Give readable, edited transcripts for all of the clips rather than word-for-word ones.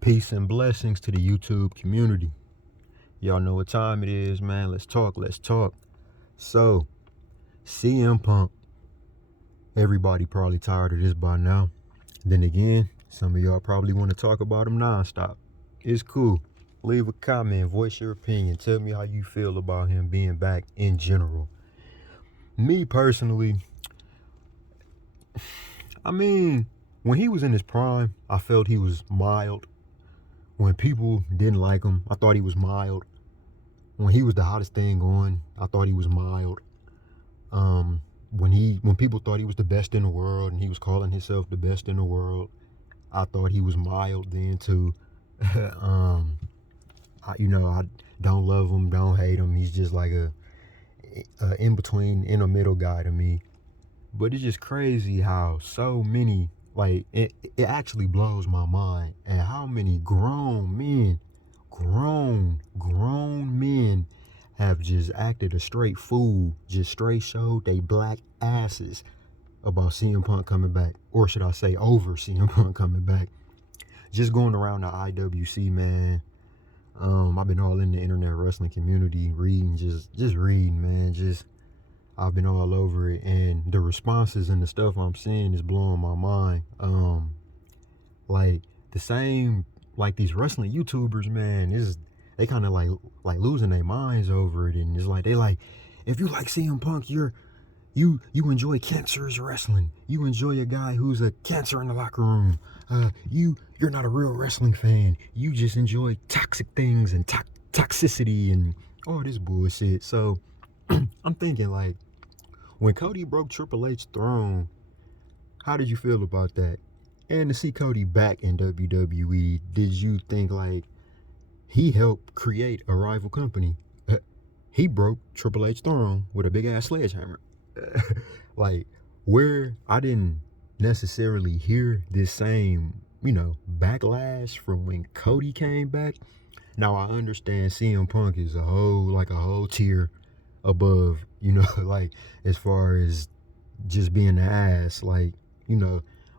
Peace and blessings to the YouTube community. Y'all know what time it is, man. Let's talk. So, CM Punk. Everybody probably tired of this by now. Then again, some of y'all probably want to talk about him nonstop. It's cool. Leave a comment, voice your opinion. Tell me how you feel about him being back in general. Me personally, when he was in his prime, I felt he was mild. When people didn't like him, I thought he was mild. When he was the hottest thing going, I thought he was mild. When people thought he was the best in the world and he was calling himself the best in the world, I thought he was mild then too. I don't love him, don't hate him. He's just like a in between, in a middle guy to me. But it's just crazy how so many, like, it actually blows my mind at how many grown men have just acted a straight fool, just straight showed they black asses about CM Punk coming back, or should I say over CM Punk coming back. Just going around the I.W.C, man. I've been all in the internet wrestling community, reading, just reading, man. I've been all over it, and the responses and the stuff I'm seeing is blowing my mind. Like the same, like these wrestling YouTubers, man, they kind of like losing their minds over it, and it's like they like, if you like CM Punk, you enjoy cancerous wrestling. You enjoy a guy who's a cancer in the locker room. You're not a real wrestling fan. You just enjoy toxic things and toxicity and all this bullshit. So I'm thinking, like, when Cody broke Triple H's throne, how did you feel about that? And to see Cody back in WWE, did you think like he helped create a rival company? He broke Triple H's throne with a big ass sledgehammer. Like, where I didn't necessarily hear this same, backlash from when Cody came back. Now I understand CM Punk is a whole tier above, like, as far as just being the ass, like,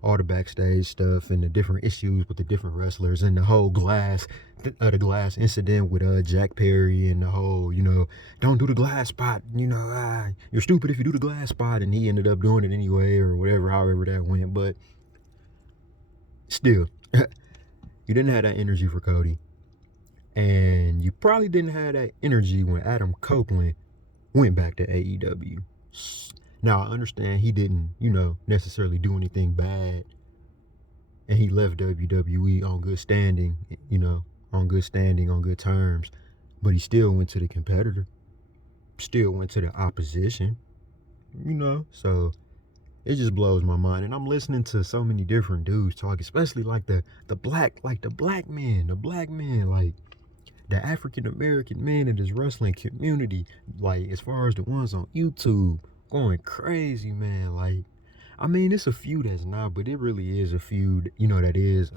all the backstage stuff and the different issues with the different wrestlers and the whole the glass incident with Jack Perry and the whole, don't do the glass spot, you're stupid if you do the glass spot, and he ended up doing it anyway or whatever, however that went. But still, you didn't have that energy for Cody, and you probably didn't have that energy when Adam Copeland went back to AEW. Now, I understand he didn't, necessarily do anything bad, and he left WWE on good standing, on good terms, but he still went to the competitor, still went to the opposition, so it just blows my mind. And I'm listening to so many different dudes talk, especially like the black men, like the African American men in this wrestling community, like as far as the ones on YouTube, going crazy, man. Like, it's a few that's not, but it really is a few, that is.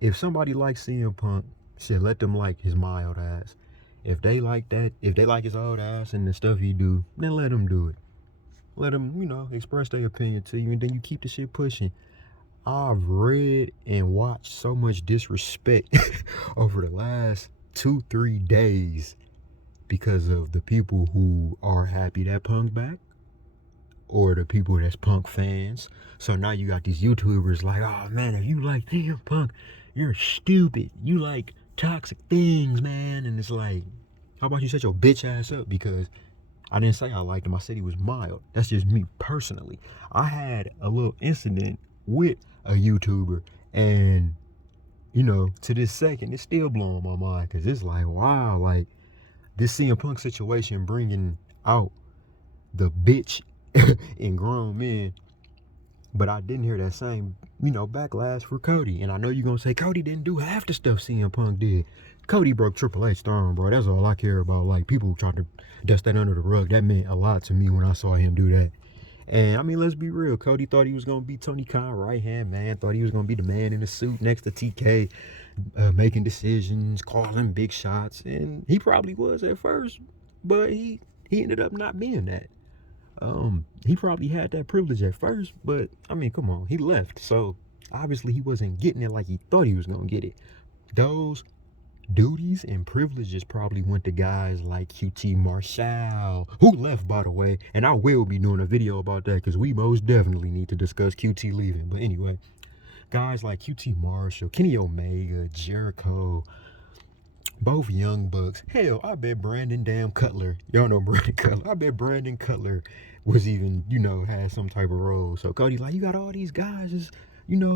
If somebody likes CM Punk, shit, let them like his mild ass. If they like that, if they like his old ass and the stuff he do, then let them do it. Let them, express their opinion to you, and then you keep the shit pushing. I've read and watched so much disrespect over the last 2-3 days because of the people who are happy that Punk back, or the people that's Punk fans. So now you got these YouTubers like, oh man, if you like CM Punk, you're stupid. You like toxic things, man. And it's like, how about you shut your bitch ass up? Because I didn't say I liked him. I said he was mild. That's just me personally. I had a little incident with a YouTuber, and to this second, it's still blowing my mind, because it's like, wow, like, this CM Punk situation bringing out the bitch in grown men. But I didn't hear that same, backlash for Cody. And I know you're going to say Cody didn't do half the stuff CM Punk did. Cody broke Triple H's throne, bro. That's all I care about. Like, people trying to dust that under the rug. That meant a lot to me when I saw him do that. And, let's be real. Cody thought he was going to be Tony Khan right-hand man. Thought he was going to be the man in the suit next to TK, making decisions, calling big shots. And he probably was at first, but he ended up not being that. He probably had that privilege at first, but come on, he left. So Obviously, he wasn't getting it like he thought he was gonna get it. Those duties and privileges probably went to guys like QT Marshall, who left, by the way, and I will be doing a video about that because we most definitely need to discuss QT leaving. But anyway, guys like QT Marshall, Kenny Omega, Jericho, both young bucks. Hell, I bet Brandon damn Cutler, y'all know Brandon Cutler, I bet Brandon Cutler was even, had some type of role. So Cody, like, you got all these guys is,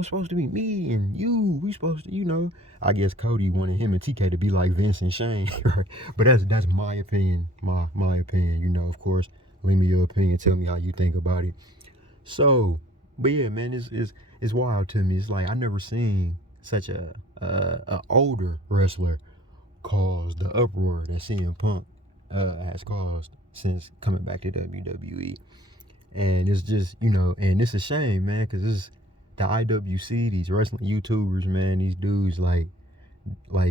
supposed to be me and you. We supposed to, I guess Cody wanted him and TK to be like Vince and Shane, right? But that's my opinion. My opinion, of course. Leave me your opinion. Tell me how you think about it. So, but yeah, man, it's wild to me. It's like I never seen such a older wrestler cause the uproar that CM Punk has caused since coming back to WWE. And it's just, and it's a shame, man, because it's the I.W.C, these wrestling YouTubers, man, these dudes like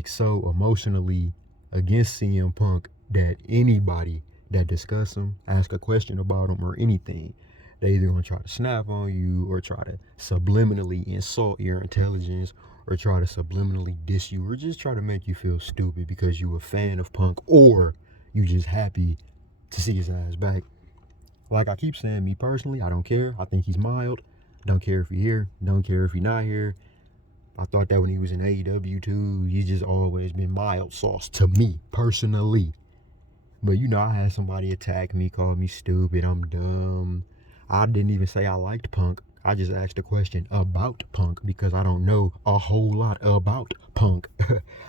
so emotionally against CM Punk that anybody that discuss him, ask a question about him or anything, they either gonna try to snap on you or try to subliminally insult your intelligence or try to subliminally diss you or just try to make you feel stupid because you a fan of Punk or you just happy to see his ass back. Like I keep saying, me personally, I don't care. I think he's mild. Don't care if he's here. Don't care if he's not here. I thought that when he was in AEW too. He's just always been mild sauce to me personally. But I had somebody attack me, call me stupid, I'm dumb. I didn't even say I liked Punk. I just asked a question about Punk because I don't know a whole lot about Punk.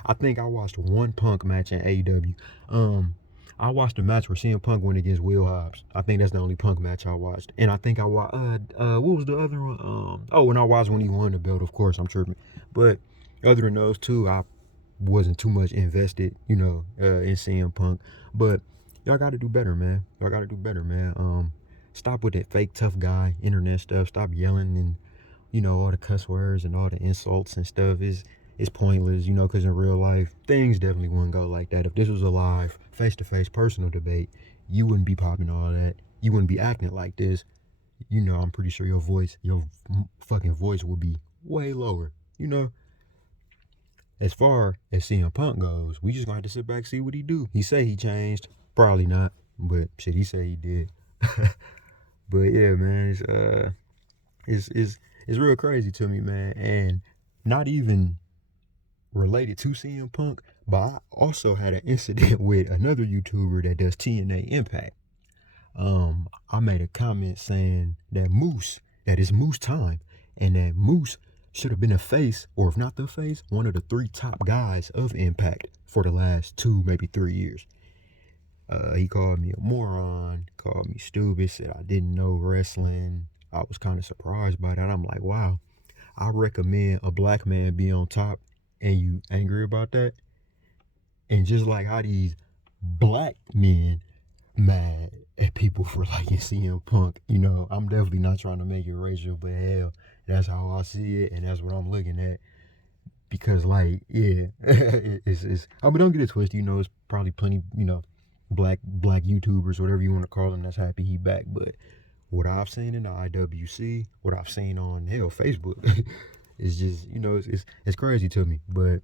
I think I watched one Punk match in AEW. I watched a match where CM Punk went against Will Hobbs. I think that's the only Punk match I watched. And I think I watched, what was the other one? And I watched when he won the belt, of course, I'm tripping. But other than those two, I wasn't too much invested, in CM Punk. But y'all got to do better, man. Y'all got to do better, man. Stop with that fake tough guy internet stuff. Stop yelling and all the cuss words and all the insults and stuff is pointless, because in real life things definitely wouldn't go like that. If this was a live face-to-face personal debate, you wouldn't be popping all that. You wouldn't be acting like this. I'm pretty sure your fucking voice would be way lower. As far as CM Punk goes, we just gonna have to sit back and see what he do. He say he changed, probably not, but shit, he say he did. But yeah, man, it's real crazy to me, man, and not even related to CM Punk, but I also had an incident with another YouTuber that does TNA Impact. I made a comment saying that it's Moose time, and that Moose should have been a face, or if not the face, one of the 3 top guys of Impact for the last 2, maybe 3 years. He called me a moron, called me stupid, said I didn't know wrestling. I was kind of surprised by that. I'm like, wow, I recommend a black man be on top, and you angry about that? And just like how these black men mad at people for liking CM Punk, I'm definitely not trying to make it racial, but hell, that's how I see it, and that's what I'm looking at. Because, like, yeah, it's I mean, don't get it twisted, it's probably plenty, black YouTubers, whatever you want to call them, that's happy he back. But what I've seen in the I.W.C, what I've seen on Facebook, is just, it's crazy to me. But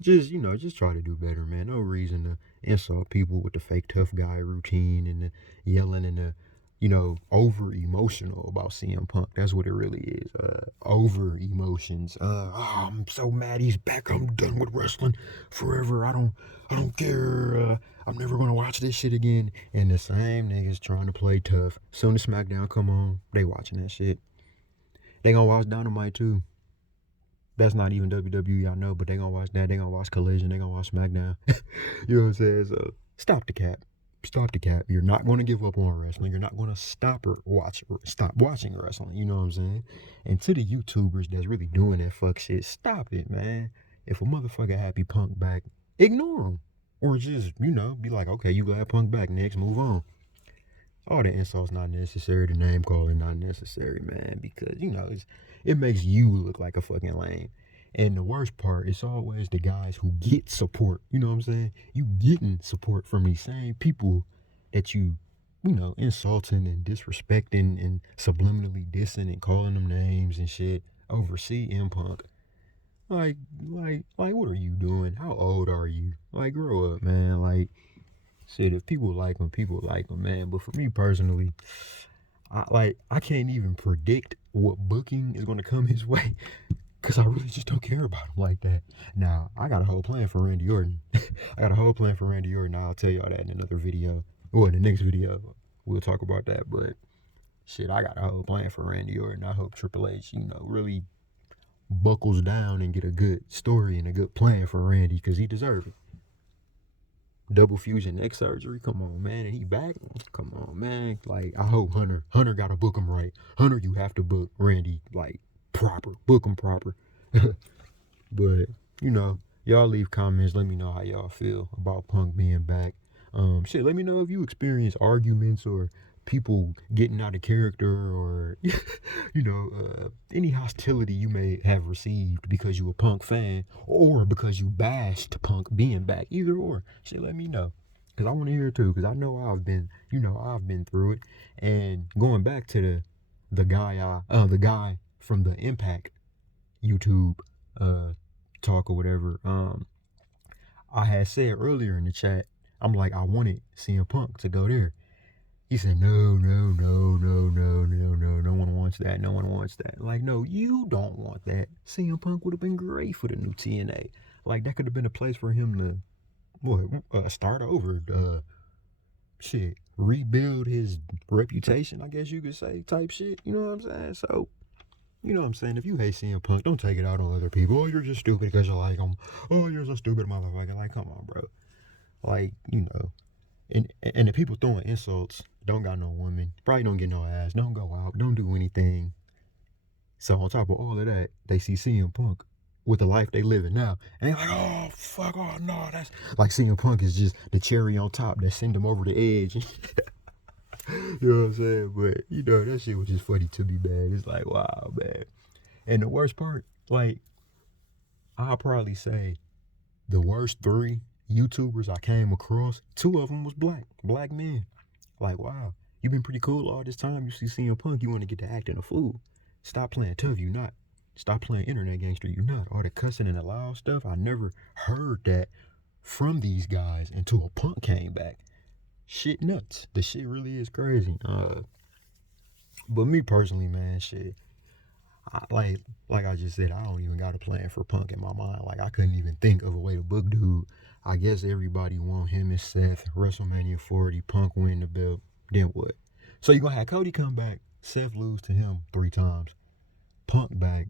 just try to do better, man. No reason to insult people with the fake tough guy routine and the yelling and the, over emotional about CM Punk. That's what it really is. Over emotions. I'm so mad he's back. I'm done with wrestling forever. I don't care. I'm never gonna watch this shit again. And the same niggas trying to play tough. Soon as SmackDown come on, they watching that shit. They gonna watch Dynamite too. That's not even WWE, I know, but they gonna watch that. They gonna watch Collision. They gonna watch SmackDown. You know what I'm saying? So stop the cap. Stop the cap. You're not gonna give up on wrestling. You're not gonna stop watching wrestling. You know what I'm saying? And to the YouTubers that's really doing that fuck shit, stop it, man. If a motherfucker happy Punk back, ignore him, or just be like, okay, you glad Punk back? Next, move on. All the insults not necessary. The name calling not necessary, man, because it makes you look like a fucking lame. And the worst part, it's always the guys who get support. You know what I'm saying? You getting support from these same people that insulting and disrespecting and subliminally dissing and calling them names and shit. over CM Punk. Like, what are you doing? How old are you? Like, grow up, man. Like, shit, if people like him, man. But for me personally, I can't even predict what booking is gonna come his way. Cause I really just don't care about him like that. Now, I got a whole plan for Randy Orton. I got a whole plan for Randy Orton. I'll tell y'all that in another video. Or in the next video. We'll talk about that. But shit, I got a whole plan for Randy Orton. I hope Triple H, really buckles down and get a good story and a good plan for Randy, because he deserves it. Double fusion neck surgery, come on, man, and he back, come on, man. Like, I hope Hunter gotta book him right. Hunter, you have to book Randy like proper, book him proper. But y'all leave comments, let me know how y'all feel about Punk being back. Shit, let me know if you experience arguments or people getting out of character, or any hostility you may have received because you a Punk fan, or because you bashed Punk being back. Either or, shit, let me know, because I want to hear it too, because I know I've been through it. And going back to the guy from the Impact YouTube talk or whatever, I had said earlier in the chat, I'm like, I wanted CM Punk to go there. He said, no, no one wants that. No one wants that. Like, no, you don't want that. CM Punk would have been great for the new TNA. Like, that could have been a place for him to start over, rebuild his reputation, I guess you could say, type shit. You know what I'm saying? So, you know what I'm saying? If you hate CM Punk, don't take it out on other people. Oh, you're just stupid because you like him. Oh, you're so stupid, motherfucker. Like, come on, bro. Like, and the people throwing insults don't got no woman, probably don't get no ass, don't go out, don't do anything. So on top of all of that, they see CM Punk with the life they living now, and they like, oh fuck, oh no, that's like CM Punk is just the cherry on top that send them over the edge. You know what I'm saying? But that shit was just funny to me, man. It's like, wow, man. And the worst part, like, I'll probably say the worst 3 YouTubers I came across, 2 of them was black men. Like, wow, you've been pretty cool all this time. You see CM Punk, you want to get to acting a fool. Stop playing tough, you not. Stop playing internet gangster, you not. All the cussing and the loud stuff, I never heard that from these guys until a Punk came back. Shit nuts. The shit really is crazy. But me personally, man, shit, like I just said, I don't even got a plan for Punk in my mind. Like, I couldn't even think of a way to book dude. I guess everybody want him and Seth, WrestleMania 40, Punk win the belt. Then what? So you're going to have Cody come back, Seth lose to him 3 times, Punk back.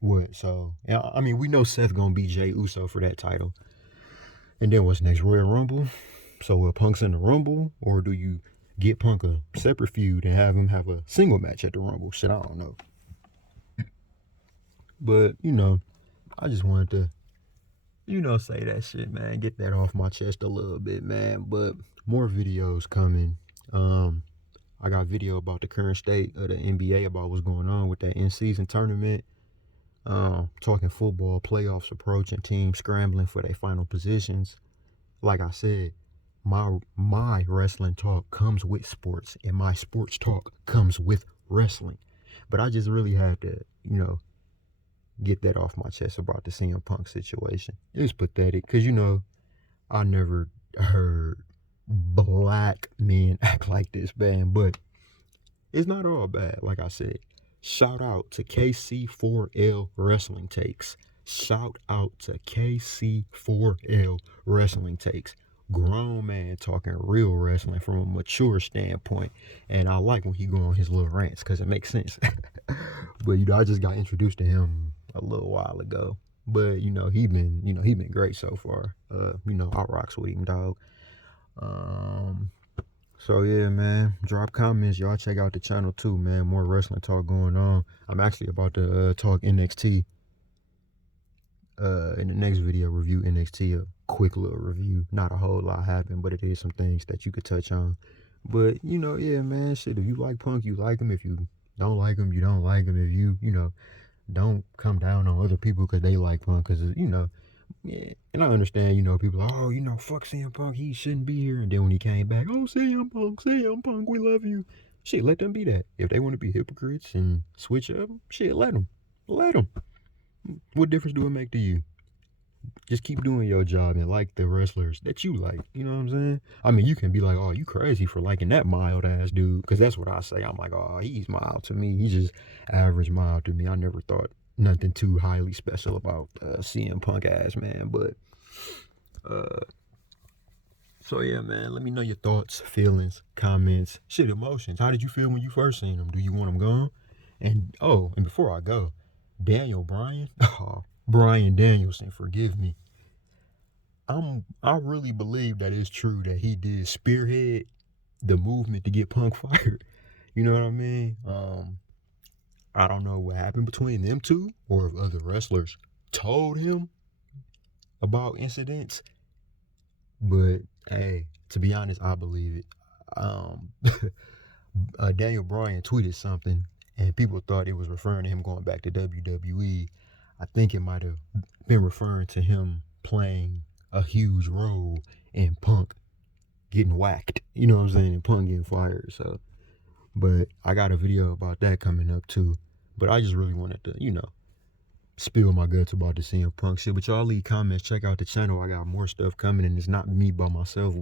What? So, I mean, we know Seth going to beat Jey Uso for that title. And then what's next? Royal Rumble? So Punk's in the Rumble? Or do you get Punk a separate feud and have him have a single match at the Rumble? Shit, I don't know. But, I just wanted to, say that shit, man. Get that off my chest a little bit, man. But more videos coming. I got video about the current state of the NBA, about what's going on with that in-season tournament. Talking football, playoffs approaching, teams scrambling for their final positions. Like I said, my wrestling talk comes with sports, and my sports talk comes with wrestling. But I just really had to, get that off my chest about the CM Punk situation. It was pathetic, because I never heard black men act like this, man. But it's not all bad. Like I said, shout out to KC4L Wrestling Takes. Shout out to KC4L Wrestling Takes. Grown man talking real wrestling from a mature standpoint. And I like when he go on his little rants, because it makes sense. But I just got introduced to him a little while ago. But he been great so far. I rocks with him, dog. So yeah, man, drop comments. Y'all check out the channel too, man. More wrestling talk going on. I'm actually about to talk NXT in the next video. Review NXT, a quick little review. Not a whole lot happened, but it is some things that you could touch on. But yeah, man, shit, if you like Punk, you like him. If you don't like him, you don't like him. If you don't come down on other people because they like Punk, because yeah. And I understand, people are, oh, fuck CM Punk, he shouldn't be here. And then when he came back, oh, CM Punk, we love you. Shit, let them be that. If they want to be hypocrites and switch up, shit, let them. Let them. What difference do it make to you? Just keep doing your job and like the wrestlers that you like. You know what I'm saying? I mean, you can be like, oh, you crazy for liking that mild ass dude. Because that's what I say. I'm like, oh, he's mild to me. He's just average mild to me. I never thought nothing too highly special about CM Punk ass, man. But, uh, so yeah, man, let me know your thoughts, feelings, comments, shit, emotions. How did you feel when you first seen him? Do you want him gone? And, oh, and before I go, Daniel Bryan, oh, Brian Danielson, forgive me. I really believe that it's true that he did spearhead the movement to get Punk fired. You know what I mean? I don't know what happened between them two or if other wrestlers told him about incidents, but hey, to be honest, I believe it. Um, Daniel Bryan tweeted something, and people thought it was referring to him going back to WWE. I think it might have been referring to him playing a huge role in Punk getting whacked. You know what I'm saying? And Punk getting fired. So, but I got a video about that coming up too. But I just really wanted to, spill my guts about the CM Punk shit. But y'all leave comments. Check out the channel. I got more stuff coming, and it's not me by myself.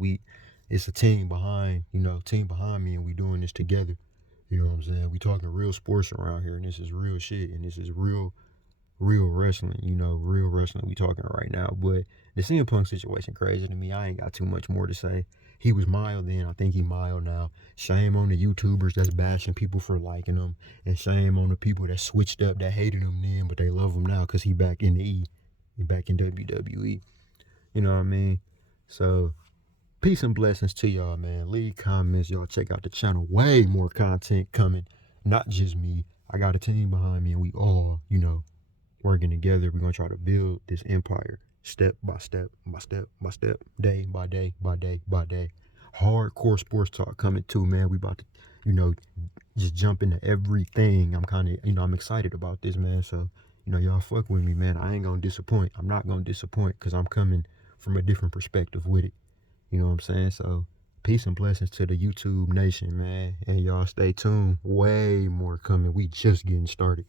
It's a team behind, team behind me, and we doing this together. You know what I'm saying? We talking real sports around here, and this is real shit, and this is real wrestling, real wrestling we talking right now. But the CM Punk situation crazy to me. I ain't got too much more to say. He was mild then. I think he mild now. Shame on the YouTubers that's bashing people for liking him, and shame on the people that switched up that hated him then, but they love him now because he back in the he back in WWE. You know what I mean? So peace and blessings to y'all, man. Leave comments. Y'all check out the channel. Way more content coming. Not just me. I got a team behind me, and we all, working together. We're gonna try to build this empire step by step by step by step, day by day by day by day. Hardcore sports talk coming too, man. We about to, just jump into everything. I'm kind of, I'm excited about this, man. So, y'all fuck with me, man. I ain't gonna disappoint. I'm not gonna disappoint because I'm coming from a different perspective with it. You know what I'm saying? So, peace and blessings to the YouTube nation, man. And y'all stay tuned. Way more coming. We just getting started.